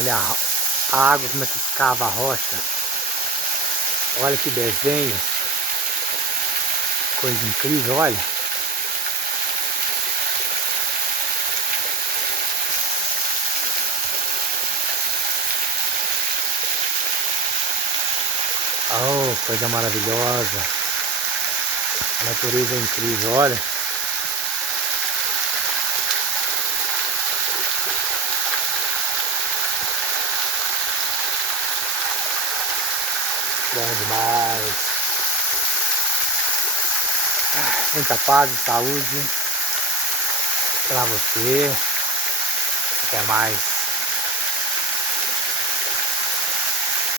Olha a água, como é que escava a rocha. Olha que desenho. Coisa incrível, olha. Oh, coisa maravilhosa. A natureza é incrível, olha. Bom demais. Muita paz e saúde para você. Até mais.